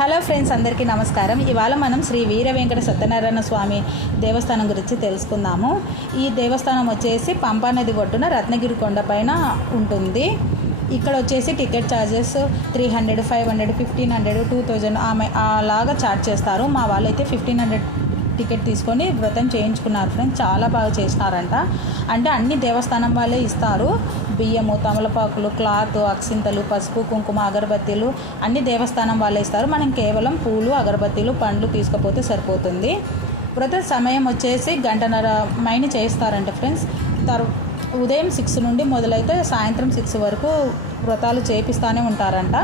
Hello friends, అందరికీ నమస్కారం. ఇవాళ మనం శ్రీ వీర వెంకట సత్యనారాయణ స్వామి దేవస్థానం గురించి తెలుసుకుందాము. ఈ దేవస్థానం వచ్చేసి పంపా నది ఒడ్డున రత్నగిరి కొండపైన ఉంటుంది. ఇక్కడ వచ్చేసి టికెట్ ఛార్జెస్ 300, 500, 1500, 2000 అలాగా ఛార్జ్ చేస్తారు. మా వాళ్ళైతే 1500 టికెట్ తీసుకొని వ్రతం చేయించుకున్నారు ఫ్రెండ్స్. చాలా బాగా చేసినారంట. అంటే అన్ని దేవస్థానం వాళ్ళే ఇస్తారు. బియ్యము, తమలపాకులు, క్లాత్, అక్షింతలు, పసుపు, కుంకుమ, అగరబత్తీలు అన్ని దేవస్థానం వాళ్ళే ఇస్తారు. మనం కేవలం పూలు, అగరబత్తీలు, పండ్లు తీసుకపోతే సరిపోతుంది. వ్రత సమయం వచ్చేసి 1:30 చేస్తారంట ఫ్రెండ్స్. ఉదయం 6 నుండి మొదలైతే సాయంత్రం 6 వరకు వ్రతాలు చేపిస్తూనే ఉంటారంట.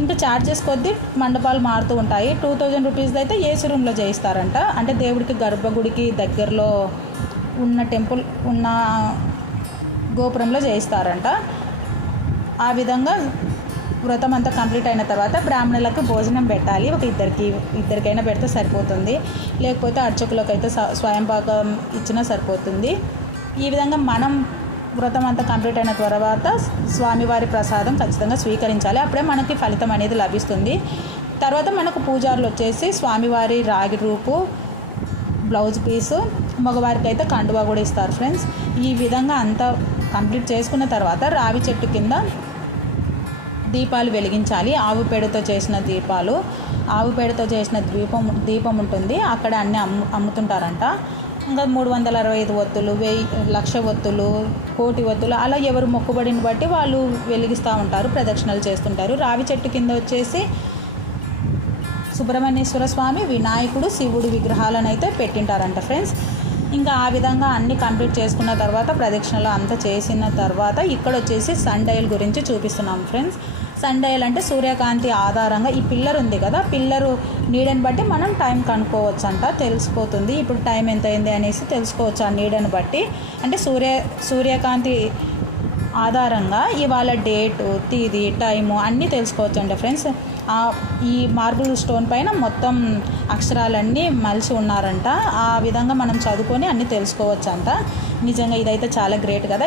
ఇంకా ఛార్జెస్ కొద్దీ మండపాలు మారుతూ ఉంటాయి. 2000 రూపీస్ అయితే ఏసీ రూమ్లో చేయిస్తారంట. అంటే దేవుడికి గర్భగుడికి దగ్గరలో ఉన్న టెంపుల్ ఉన్న గోపురంలో చేయిస్తారంట. ఆ విధంగా వ్రతం అంతా కంప్లీట్ అయిన తర్వాత బ్రాహ్మణులకు భోజనం పెట్టాలి. ఇద్దరికైనా పెడితే సరిపోతుంది. లేకపోతే అర్చకులకు అయితే స్వయంపాకం ఇచ్చినా సరిపోతుంది. ఈ విధంగా మనం వ్రతం అంతా కంప్లీట్ అయిన తర్వాత స్వామివారి ప్రసాదం ఖచ్చితంగా స్వీకరించాలి. అప్పుడే మనకి ఫలితం అనేది లభిస్తుంది. తర్వాత మనకు పూజారులు వచ్చేసి స్వామివారి రాగి రూపు, బ్లౌజ్ పీసు, మగవారికి అయితే కండువా కూడా ఇస్తారు ఫ్రెండ్స్. ఈ విధంగా అంతా కంప్లీట్ చేసుకున్న తర్వాత రావి చెట్టు కింద దీపాలు వెలిగించాలి. ఆవు పేడతో చేసిన దీపాలు, ఆవు పేడతో చేసిన దీపం ఉంటుంది. అక్కడ అన్నీ అమ్ముతుంటారంట. ఇంకా 365 ఒత్తులు, 1,00,000 ఒత్తులు, 1,00,00,000 ఒత్తులు అలా ఎవరు మొక్కుబడిని బట్టి వాళ్ళు వెలిగిస్తూ ఉంటారు, ప్రదక్షిణలు చేస్తుంటారు. రావి చెట్టు కింద వచ్చేసి సుబ్రహ్మణ్యేశ్వర స్వామి, వినాయకుడు, శివుడు విగ్రహాలను అయితే పెట్టింటారంట ఫ్రెండ్స్. ఇంకా ఆ విధంగా అన్నీ కంప్లీట్ చేసుకున్న తర్వాత ప్రదక్షిణలు అంతా చేసిన తర్వాత ఇక్కడ వచ్చేసి సన్ డయల్ గురించి చూపిస్తున్నాం ఫ్రెండ్స్. సన్ డయల్ అంటే సూర్యకాంతి ఆధారంగా ఈ పిల్లర్ ఉంది కదా, పిల్లరు నీడని బట్టి మనం టైం కనుక్కోవచ్చు అంట, తెలిసిపోతుంది. ఇప్పుడు టైం ఎంత అయింది అనేసి తెలుసుకోవచ్చు ఆ నీడని బట్టి. అంటే సూర్యకాంతి ఆధారంగా ఇవాళ డేటు, తేదీ, టైము అన్నీ తెలుసుకోవచ్చు అంట ఫ్రెండ్స్. ఈ మార్బుల్ స్టోన్ పైన మొత్తం అక్షరాలన్నీ మలిచి ఉన్నారంట. ఆ విధంగా మనం చదువుకొని అన్నీ తెలుసుకోవచ్చు అంట. నిజంగా ఇదైతే చాలా గ్రేట్ కదా.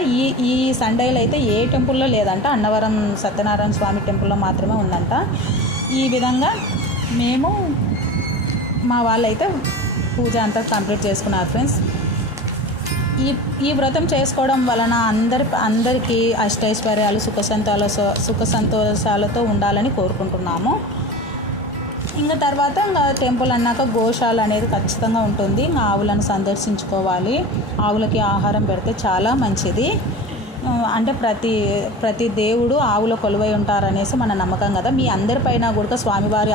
ఈ సన్ డయల్ అయితే ఏ టెంపుల్లో లేదంట, అన్నవరం సత్యనారాయణ స్వామి టెంపుల్లో మాత్రమే ఉందంట. ఈ విధంగా మేము మా వాళ్ళైతే పూజ అంతా కంప్లీట్ చేసుకున్నారు ఫ్రెండ్స్. ఈ వ్రతం చేసుకోవడం వలన అందరికీ అష్టైశ్వర్యాలు, సుఖ సంతోషాలతో ఉండాలని కోరుకుంటున్నాము. ఇంకా తర్వాత టెంపుల్ అన్నాక గోశాల అనేది ఖచ్చితంగా ఉంటుంది. ఇంకా ఆవులను సందర్శించుకోవాలి. ఆవులకి ఆహారం పెడితే చాలా మంచిది. అంటే ప్రతి దేవుడు ఆవుల కొలువై ఉంటారనేసి మన నమ్మకం కదా. మీ అందరిపైన కూడా స్వామివారి